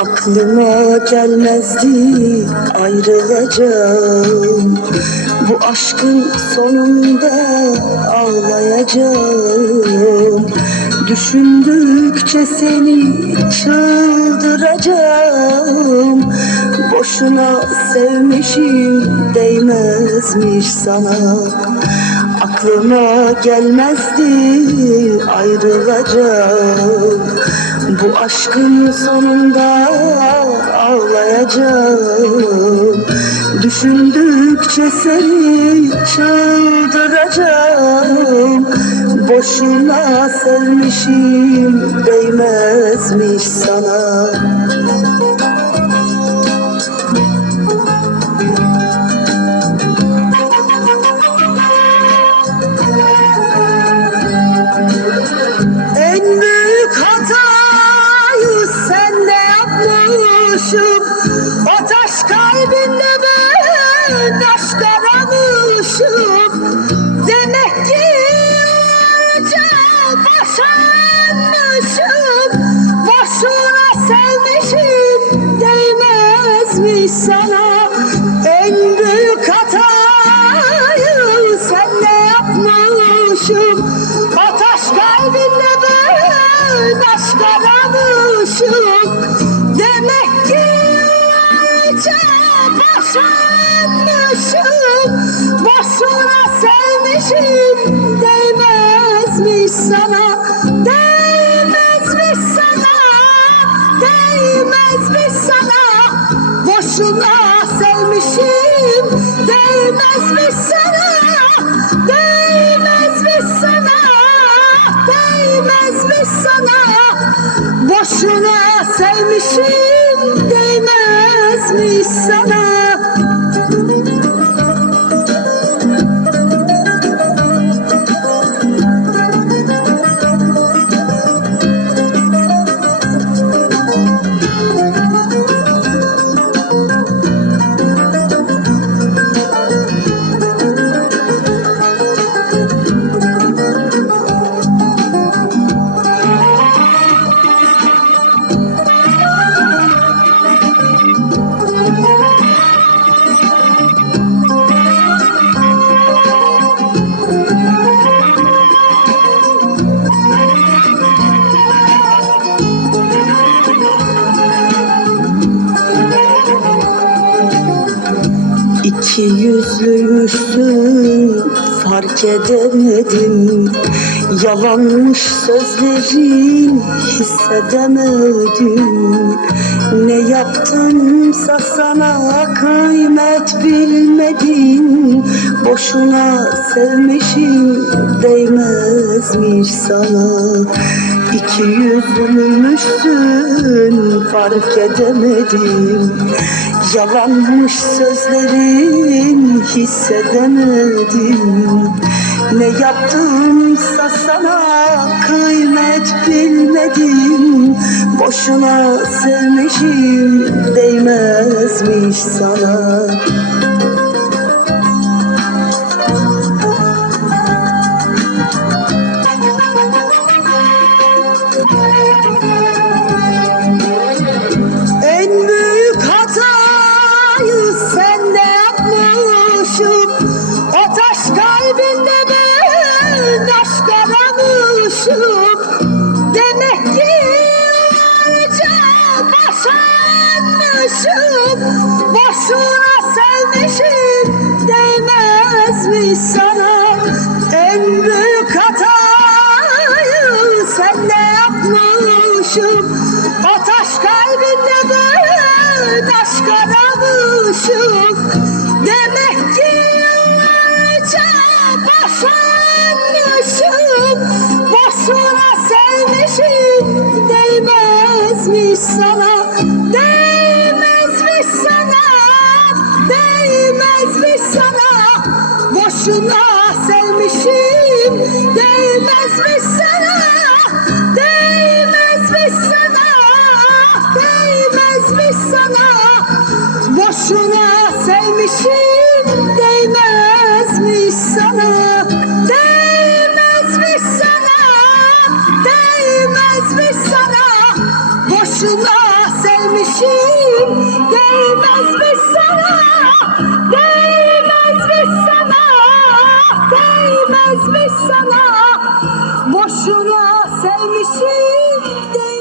Aklıma gelmezdi ayrılacağım, bu aşkın sonunda ağlayacağım. Düşündükçe seni çıldıracağım. Boşuna sevmişim, değmezmiş sana. Aklıma gelmezdi ayrılacağım, bu aşkın sonunda ağlayacağım. Düşündükçe seni çıldıracağım. Boşuna sevmişim, değmezmiş sana. En büyük hatayı sende yapmışım. O taş kalbinde ben aşk aramışım. Demek ki yalnızca boşanmışım. Boşuna sevmişim, değmezmiş sana. En büyük hatayı sende yapmışım. O taş kalbinde ben aşk aramışım. Demek ki yalnızca boşanmışım. Boşuna sevmişim, değmezmiş sana. Değmezmiş sana, değmezmiş sana. Boşuna sevmişim, değmezmiş sana. Değmezmiş sana, değmezmiş sana. Boşuna sevmişim, değmezmiş sana. İki yüzlüymüşsün, fark edemedim. Yalanmış sözlerin, hissedemedim. Ne yaptımsa sana kıymet bilmedin. Boşuna sevmişim, değmezmiş sana. İki yüzlüymüşsün, fark edemedim. Yalanmış sözlerin, hissedemedim. Ne yaptımsa sana kıymet bilmedim. Boşuna sevmişim, değmezmiş sana. En büyük hatayı sende yapmışım. O taş kalbinde ben aşk aramışım. Demek ki yalnızca boşanmışım. Boşuna sevmişim, değmezmiş sana. En büyük hatayı sende yapmışım. aramışım. O taş kalbinde ben aşk aramışım. Demek ki yıllarca boşanmışım. Boşuna sevmişim, değmezmiş sana, değmezmiş sana, değmezmiş sana. Boşuna sevmişim, değmezmiş sana, değmezmiş sana, değmezmiş sana. Boşuna sevmişim, değmezmiş sana, değmezmiş sana, değmezmiş sana. Boşuna sevmişim, değmezmiş sana, değmezmiş sana, değmezmiş sana. Boşuna sevmişim, değmezmiş